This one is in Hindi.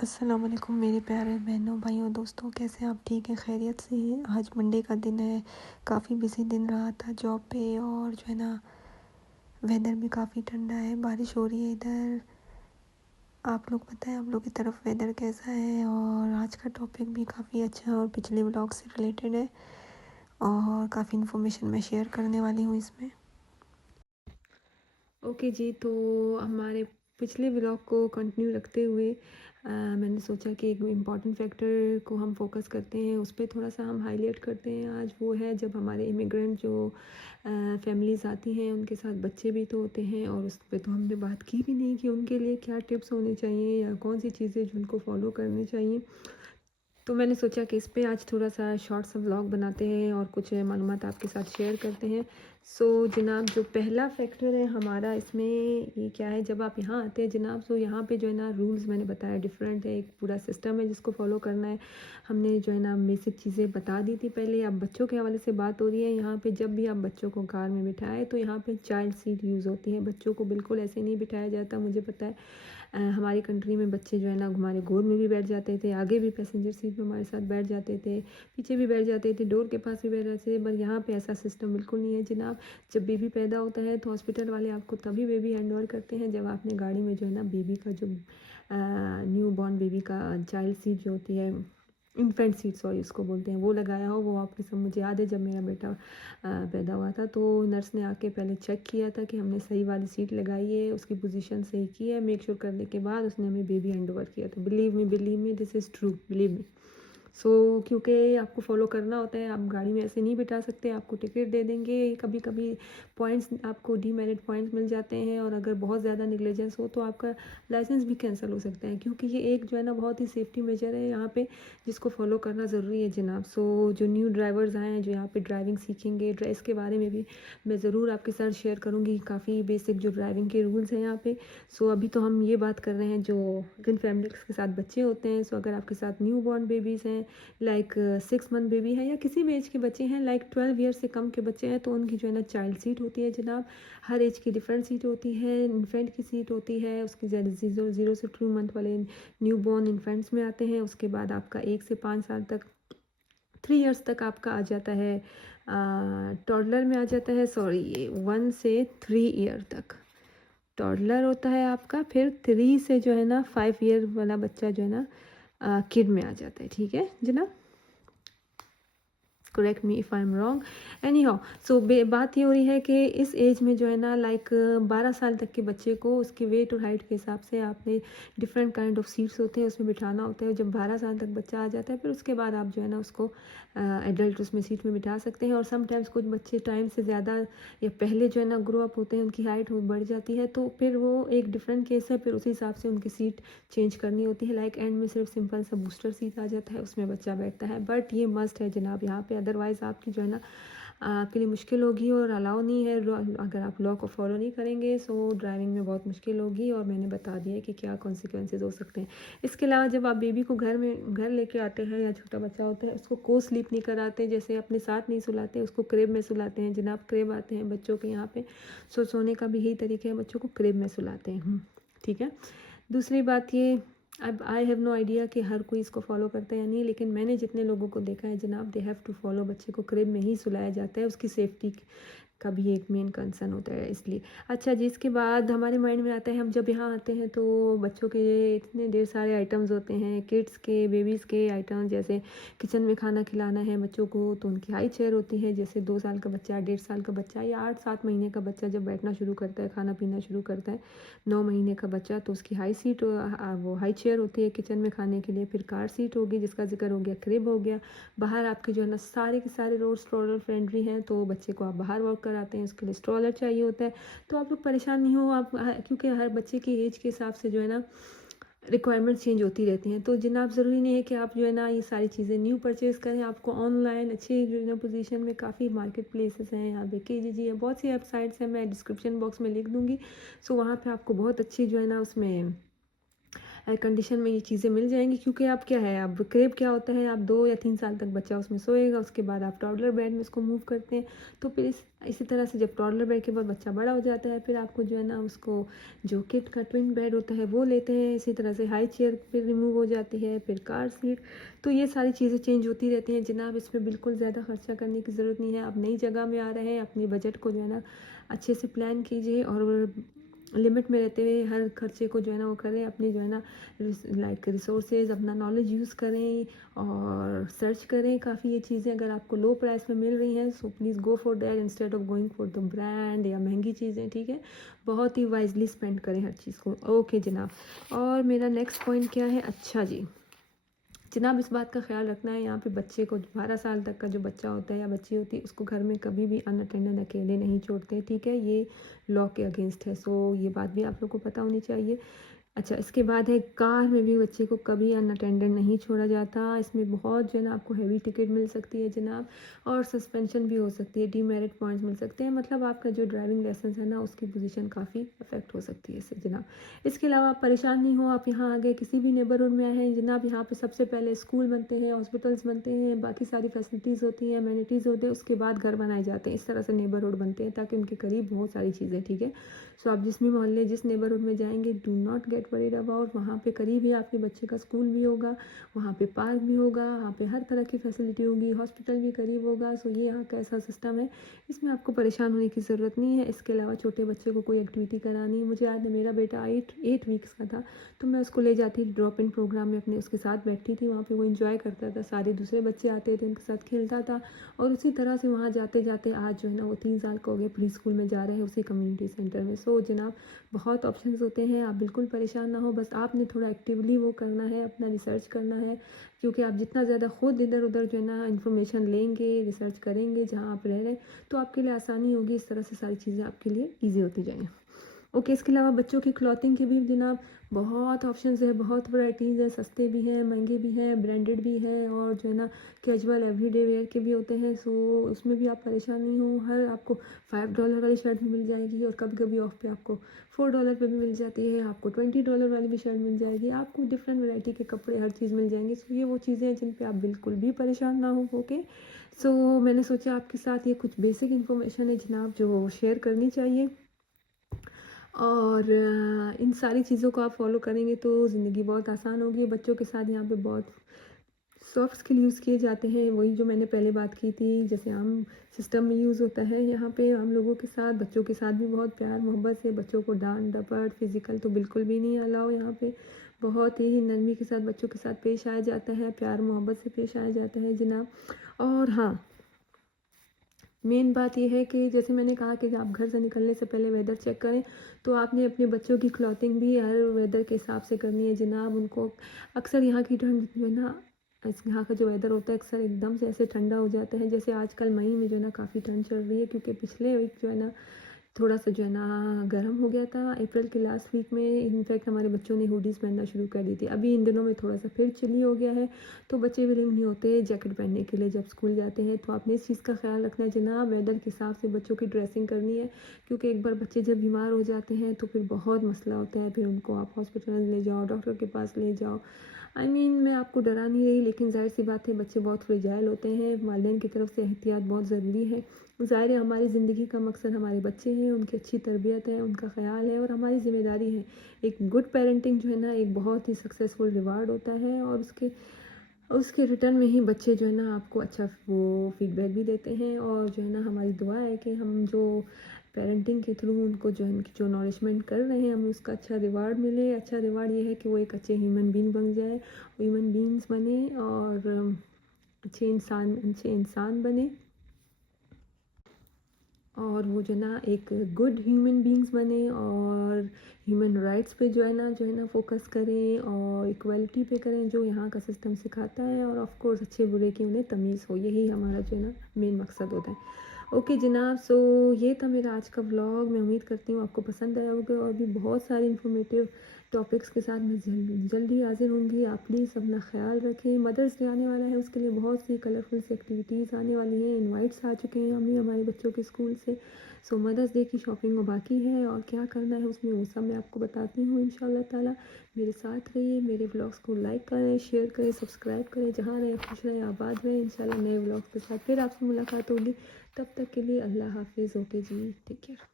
अस्सलाम वालेकुम मेरे प्यारे बहनों भाइयों दोस्तों, कैसे हैं आप? ठीक हैं, खैरियत से हैं? आज मंडे का दिन है। काफ़ी बिजी दिन रहा था जॉब पे, और जो है ना वेदर भी काफ़ी ठंडा है, बारिश हो रही है इधर। आप लोग बताएं, आप लोग की तरफ वेदर कैसा है? और आज का टॉपिक भी काफ़ी अच्छा है और पिछले व्लॉग से रिलेटेड है, और काफ़ी इन्फॉर्मेशन मैं शेयर करने वाली हूँ इसमें। ओके जी, तो हमारे पिछले व्लॉग को कंटिन्यू रखते हुए मैंने सोचा कि एक इम्पॉर्टेंट फैक्टर को हम फोकस करते हैं, उस पर थोड़ा सा हम हाईलाइट करते हैं। आज वो है जब हमारे इमिग्रेंट जो फैमिलीज़ आती हैं, उनके साथ बच्चे भी तो होते हैं, और उस पर तो हमने बात की भी नहीं कि उनके लिए क्या टिप्स होने चाहिए या कौन सी चीज़ें जो उनको फॉलो करनी चाहिए। तो मैंने सोचा कि इस पे आज थोड़ा सा शॉर्ट सा व्लॉग बनाते हैं और कुछ मालूमात आपके साथ शेयर करते हैं। सो जनाब, जो पहला फैक्टर है हमारा इसमें, ये क्या है, जब आप यहाँ आते हैं जनाब, तो यहाँ पे जो है ना रूल्स मैंने बताया डिफरेंट है, एक पूरा सिस्टम है जिसको फॉलो करना है। हमने जो है ना बेसिक चीज़ें बता दी थी पहले। अब बच्चों के हवाले से बात हो रही है। यहाँ पे जब भी आप बच्चों को कार में बिठाएं तो यहाँ पे चाइल्ड सीट यूज़ होती है। बच्चों को बिल्कुल ऐसे नहीं बिठाया जाता। मुझे पता है हमारी कंट्री में बच्चे जो है ना हमारे गोद में भी बैठ जाते थे, आगे भी पैसेंजर सीट में हमारे साथ बैठ जाते थे, पीछे भी बैठ जाते थे, डोर के पास भी बैठ जाते थे। पर यहाँ पे ऐसा सिस्टम बिल्कुल नहीं है जनाब। जब बेबी पैदा होता है तो हॉस्पिटल वाले आपको तभी बेबी हैंड ओवर करते हैं जब आपने गाड़ी में जो है ना बेबी का जो न्यू बॉर्न बेबी का चाइल्ड सीट जो होती है, इन्फेंट सीट सॉरी उसको बोलते हैं, वो लगाया हो। वो आपके सब मुझे याद है, जब मेरा बेटा पैदा हुआ था तो नर्स ने आके पहले चेक किया था कि हमने सही वाली सीट लगाई है, उसकी पोजीशन सही की है, मेक श्योर करने के बाद उसने हमें बेबी हैंड ओवर किया था। Believe me this is true, believe me. क्योंकि आपको फॉलो करना होता है, आप गाड़ी में ऐसे नहीं बिठा सकते। आपको टिकट दे देंगे, कभी कभी पॉइंट्स, आपको डीमेरिट पॉइंट्स मिल जाते हैं, और अगर बहुत ज़्यादा निगलेजेंस हो तो आपका लाइसेंस भी कैंसिल हो सकता है, क्योंकि ये एक जो है ना बहुत ही सेफ्टी मेजर है यहाँ पे, जिसको फॉलो करना ज़रूरी है जनाब। जो न्यू ड्राइवर्स आए हैं जो यहाँ पे ड्राइविंग सीखेंगे, ड्रेस के बारे में भी मैं ज़रूर आपके साथ शेयर करूँगी, काफ़ी बेसिक जो ड्राइविंग के रूल्स हैं यहाँ पे। अभी तो हम ये बात कर रहे हैं जो जिन फैमिलीज़ के साथ बच्चे होते हैं। अगर आपके साथ न्यू बॉर्न बेबीज़ हैं, लाइक 6 मंथ बेबी है, या किसी भी एज के बच्चे हैं, लाइक 12 ईयर से कम के बच्चे हैं, तो उनकी जो है ना चाइल्ड सीट होती है जनाब। हर एज की डिफरेंट सीट होती है। इन्फेंट की सीट होती है, उसकी 0 से 2 मंथ वाले न्यू बॉर्न इन्फेंट्स में आते हैं। उसके बाद आपका 1 से 5 साल तक, 3 इयर्स तक आपका आ जाता है टॉडलर में आ जाता है, सॉरी, 1 से 3 ईयर तक टॉडलर होता है आपका। फिर 3 से जो है ना 5 ईयर वाला बच्चा जो है ना किड में आ जाता है। ठीक है जनाब, correct me if I am wrong. Any how, बात ये हो रही है कि इस एज में जो है ना, लाइक 12 साल तक के बच्चे को उसके वेट और हाइट के हिसाब से आपने डिफरेंट काइंड ऑफ सीट्स होते हैं, उसमें बिठाना होता है। जब 12 साल तक बच्चा आ जाता है, फिर उसके बाद आप जो है ना उसको एडल्ट उसमें सीट में बिठा सकते हैं। और समटाइम्स कुछ बच्चे टाइम से ज़्यादा या पहले जो है ना ग्रो अप होते हैं, उनकी हाइट बढ़ जाती है, तो फिर वो एक डिफरेंट केस है, फिर उसी हिसाब से उनकी सीट चेंज करनी होती है। लाइक एंड में सिर्फ सिंपल सा बूस्टर सीट आ जाता है, उसमें बच्चा बैठता है। बट ये मस्ट है जनाब यहाँ पे, अदरवाइज़ आपकी जो है ना आपके लिए मुश्किल होगी, और अलाउ नहीं है। अगर आप लॉ को फॉलो नहीं करेंगे ड्राइविंग में बहुत मुश्किल होगी, और मैंने बता दिया है कि क्या कॉन्सिक्वेंसेज हो सकते हैं। इसके अलावा जब आप बेबी को घर लेके आते हैं, या छोटा बच्चा होता है, उसको को स्लीप नहीं कराते, जैसे अपने साथ नहीं सुलाते, उसको क्रेब में सुलाते हैं जनाब। क्रेब आते हैं बच्चों के यहाँ पे, सोने का भी यही तरीका है, बच्चों को क्रेब में सुलाते हैं। ठीक है। दूसरी बात ये, अब आई हैव नो आइडिया कि हर कोई इसको फॉलो करता है या नहीं, लेकिन मैंने जितने लोगों को देखा है जनाब, दे हैव टू फॉलो। बच्चे को क्रेब में ही सुलाया जाता है, उसकी सेफ्टी का भी एक मेन कंसर्न होता है, इसलिए। अच्छा जी, इसके बाद हमारे माइंड में आता है, हम जब यहाँ आते हैं तो बच्चों के इतने ढेर सारे आइटम्स होते हैं, किड्स के, बेबीज़ के आइटम्स, जैसे किचन में खाना खिलाना है बच्चों को, तो उनकी हाई चेयर होती है। जैसे 2 साल का बच्चा, 1.5 साल का बच्चा, या 8-7 महीने का बच्चा जब बैठना शुरू करता है, खाना पीना शुरू करता है, 9 महीने का बच्चा, तो उसकी हाई सीट, वो हाई चेयर होती है किचन में खाने के लिए। फिर कार सीट होगी, जिसका जिक्र हो गया, क्रिब हो गया। बाहर आपके जो है ना सारे के सारे रोड स्ट्रॉलर फ्रेंडली हैं, तो बच्चे को आप बाहर वॉक कराते हैं, उसके लिए स्ट्रॉलर चाहिए होता है। तो आप लोग परेशान नहीं हो, आप, क्योंकि हर बच्चे की एज के हिसाब से जो है ना रिक्वायरमेंट्स चेंज होती रहती हैं। तो जनाब, ज़रूरी नहीं है कि आप जो है ना ये सारी चीज़ें न्यू परचेज़ करें। आपको ऑनलाइन अच्छे जो है ना पोजीशन में काफ़ी मार्केट प्लेसेस हैं, यहाँ पे KGG है, बहुत सी वेबसाइट्स हैं, मैं डिस्क्रिप्शन बॉक्स में लिख दूँगी। वहाँ पे आपको बहुत अच्छी जो है ना उसमें कंडीशन में ये चीज़ें मिल जाएँगी, क्योंकि आप क्या है, अब क्रेब क्या होता है, आप 2 या 3 साल तक बच्चा उसमें सोएगा, उसके बाद आप टॉडलर बेड में उसको मूव करते हैं। तो फिर इसी तरह से जब टॉडलर बेड के बाद बच्चा बड़ा हो जाता है, फिर आपको जो है ना उसको जो किड का ट्विन बेड होता है वो लेते हैं। इसी तरह से हाई चेयर फिर रिमूव हो जाती है, फिर कार सीट। तो ये सारी चीज़ें चेंज होती रहती हैं जनाब, इसमें बिल्कुल ज़्यादा खर्चा करने की ज़रूरत नहीं है। आप नई जगह में आ रहे हैं, अपने बजट को जो है ना अच्छे से प्लान कीजिए और लिमिट में रहते हुए हर खर्चे को जो है ना वो करें। अपनी जो है ना लाइक रिसोर्सेज, अपना नॉलेज यूज़ करें और सर्च करें काफ़ी ये चीज़ें अगर आपको लो प्राइस में मिल रही हैं, so please go for that instead of going for the brand या महंगी चीज़ें, ठीक है। बहुत ही वाइजली स्पेंड करें हर चीज़ को। ओके जनाब, और मेरा नेक्स्ट पॉइंट क्या है, अच्छा जी जनाब, इस बात का ख्याल रखना है यहाँ पे बच्चे को, 12 साल तक का जो बच्चा होता है या बच्ची होती है, उसको घर में कभी भी अनअटेंडेड अकेले नहीं छोड़ते, ठीक है। ये लॉ के अगेंस्ट है, सो ये बात भी आप लोग को पता होनी चाहिए। अच्छा, इसके बाद है कार में भी बच्चे को कभी अनअटेंडेड नहीं छोड़ा जाता। इसमें बहुत जो है ना आपको हैवी टिकट मिल सकती है जनाब, और सस्पेंशन भी हो सकती है, डीमेरिट पॉइंट्स मिल सकते हैं। मतलब आपका जो ड्राइविंग लाइसेंस है ना उसकी पोजीशन काफ़ी अफेक्ट हो सकती है इससे जनाब। इसके अलावा आप परेशान नहीं हो, आप यहाँ आ गए किसी भी नेबरहुड में आए हैं जनाब, यहाँ पे सबसे पहले स्कूल बनते हैं, हॉस्पिटल्स बनते हैं, बाकी सारी फैसिलिटीज़ होती हैं, अमेनिटीज़ होते हैं, उसके बाद घर बनाए जाते हैं। इस तरह से नेबरहुड बनते हैं ताकि उनके करीब बहुत सारी चीज़ें, ठीक है। सो आप जिस भी मोहल्ले, जिस नेबरहुड में जाएंगे, do not gate worried about, वहाँ पे करीब ही आपके बच्चे का स्कूल भी होगा, वहाँ पे पार्क भी होगा, वहाँ पे हर तरह की फैसिलिटी होगी, हॉस्पिटल भी करीब होगा। सो ये यहाँ का ऐसा सिस्टम है, इसमें आपको परेशान होने की ज़रूरत नहीं है। इसके अलावा छोटे बच्चे को कोई एक्टिविटी करानी है, मुझे याद है मेरा बेटा 8 वीक्स का था, तो मैं उसको ले जाती थी ड्रॉप इन प्रोग्राम में, अपने उसके साथ बैठती थी, वहाँ पे वो इंजॉय करता था, सारे दूसरे बच्चे आते थे उनके साथ खेलता था, और उसी तरह से वहाँ जाते जाते आज जो है ना वो 3 साल का हो गया, प्री स्कूल में जा रहे हैं उसी कम्युनिटी सेंटर में। सो जनाब, बहुत ऑप्शंस होते हैं, आप बिल्कुल परेशान ना हो, बस आपने थोड़ा एक्टिवली वो करना है, अपना रिसर्च करना है, क्योंकि आप जितना ज़्यादा खुद इधर उधर जो है ना इन्फॉर्मेशन लेंगे, रिसर्च करेंगे जहाँ आप रह रहे हैं, तो आपके लिए आसानी होगी। इस तरह से सारी चीज़ें आपके लिए ईजी होती जाएंगी। ओके, इसके अलावा बच्चों की क्लॉथिंग की भी जनाब बहुत ऑप्शंस है, बहुत वैराइटीज़ है, सस्ते भी हैं, महंगे भी हैं, ब्रांडेड भी है, और जो है ना कैजुअल एवरीडे वेयर के भी होते हैं। सो उसमें भी आप परेशान नहीं हो, हर आपको $5 वाली शर्ट भी मिल जाएगी, और कभी कभी ऑफ पे आपको $4 पे भी मिल जाती है, आपको $20 वाली भी शर्ट मिल जाएगी, आपको डिफरेंट वैरायटी के कपड़े हर चीज़ मिल जाएंगे। सो ये वो चीज़ें हैं जिन पर आप बिल्कुल भी परेशान ना हो। ओके, सो मैंने सोचा आपके साथ ये कुछ बेसिक इन्फॉर्मेशन है जनाब जो शेयर करनी चाहिए, और इन सारी चीज़ों को आप फॉलो करेंगे तो ज़िंदगी बहुत आसान होगी। बच्चों के साथ यहाँ पे बहुत सॉफ्ट स्किल यूज़ किए जाते हैं, वही जो मैंने पहले बात की थी, जैसे आम सिस्टम में यूज़ होता है, यहाँ पे हम लोगों के साथ बच्चों के साथ भी बहुत प्यार मोहब्बत से, बच्चों को डांट डपट फिजिकल तो बिल्कुल भी नहीं अलाउ। यहाँ पे बहुत ही नरमी के साथ बच्चों के साथ पेश आया जाता है, प्यार मोहब्बत से पेश आया जाता है जनाब। और हाँ, मेन बात ये है कि जैसे मैंने कहा कि आप घर से निकलने से पहले वेदर चेक करें, तो आपने अपने बच्चों की क्लॉथिंग भी हर वेदर के हिसाब से करनी है जनाब। उनको अक्सर यहाँ की ठंड जो है ना, यहाँ का जो वेदर होता है अक्सर एकदम से ऐसे ठंडा हो जाता है, जैसे आजकल मई में जो है ना काफ़ी ठंड चल रही है, क्योंकि पिछले वीक जो है ना थोड़ा सा जो है ना गर्म हो गया था, अप्रैल के लास्ट वीक में इनफैक्ट हमारे बच्चों ने हुडीज़ पहनना शुरू कर दी थी। अभी इन दिनों में थोड़ा सा फिर चिली हो गया है, तो बच्चे विलिंग नहीं होते जैकेट पहनने के लिए जब स्कूल जाते हैं। तो आपने इस चीज़ का ख्याल रखना है जनाब, वेदर के हिसाब से बच्चों की ड्रेसिंग करनी है, क्योंकि एक बार बच्चे जब बीमार हो जाते हैं तो फिर बहुत मसला होता है, फिर उनको आप हॉस्पिटल ले जाओ, डॉक्टर के पास ले जाओ। मैं आपको डरा नहीं रही, लेकिन ज़ाहिर सी बात है बच्चे बहुत फ्रेजाइल होते हैं, वालिदैन की तरफ से एहतियात बहुत ज़रूरी है। ज़ाहिर है हमारी ज़िंदगी का मकसद हमारे बच्चे हैं, उनकी अच्छी तरबियत है, उनका ख़्याल है, और हमारी ज़िम्मेदारी है। एक गुड पेरेंटिंग जो है ना एक बहुत ही सक्सेसफुल रिवार्ड होता है, और उसके उसके रिटर्न में ही बच्चे जो है ना आपको अच्छा वो फीडबैक भी देते हैं। और जो है ना हमारी दुआ है कि हम जो पेरेंटिंग के थ्रू उनको जो है जो नॉरिशमेंट कर रहे हैं, हमें उसका अच्छा रिवार्ड मिले। अच्छा रिवार्ड ये है कि वो एक अच्छे ह्यूमन बीइंग बन जाए, ह्यूमन बीइंग्स बने, और अच्छे इंसान बने, और वो जो है ना एक गुड ह्यूमन बीइंग्स बने, और ह्यूमन राइट्स पे जो है ना फोकस करें, और इक्वलिटी पे करें जो यहाँ का सिस्टम सिखाता है, और ऑफ कोर्स अच्छे बुरे की उन्हें तमीज़ हो, यही हमारा जो है ना मेन मकसद होता है। ओके जनाब, सो ये था मेरा आज का व्लॉग। मैं उम्मीद करती हूँ आपको पसंद आया होगा, और भी बहुत सारी इन्फॉर्मेटिव टॉपिक्स के साथ मैं जल्दी हाज़िर होंगी। आप प्लीज़ अपना ख़्याल रखें। मदर्स डे आने वाला है, उसके लिए बहुत सी कलरफुल सी एक्टिविटीज़ आने वाली हैं। इनवाइट्स आ चुके हैं हमें हमारे बच्चों के स्कूल से। सो मदर्स डे की शॉपिंग वो बाकी है और क्या करना है उसमें वो सब मैं आपको बताती हूँ इंशाल्लाह ताला। मेरे साथ रहिए, मेरे व्लॉग्स को लाइक करें, शेयर करें, सब्सक्राइब करें। जहाँ रहें खुश रहें, आबाद रहें। इंशाल्लाह नए व्लॉग्स के साथ फिर आपसे मुलाकात होगी। तब तक के लिए अल्लाह हाफ़िज़। ओके जी, टेक केयर।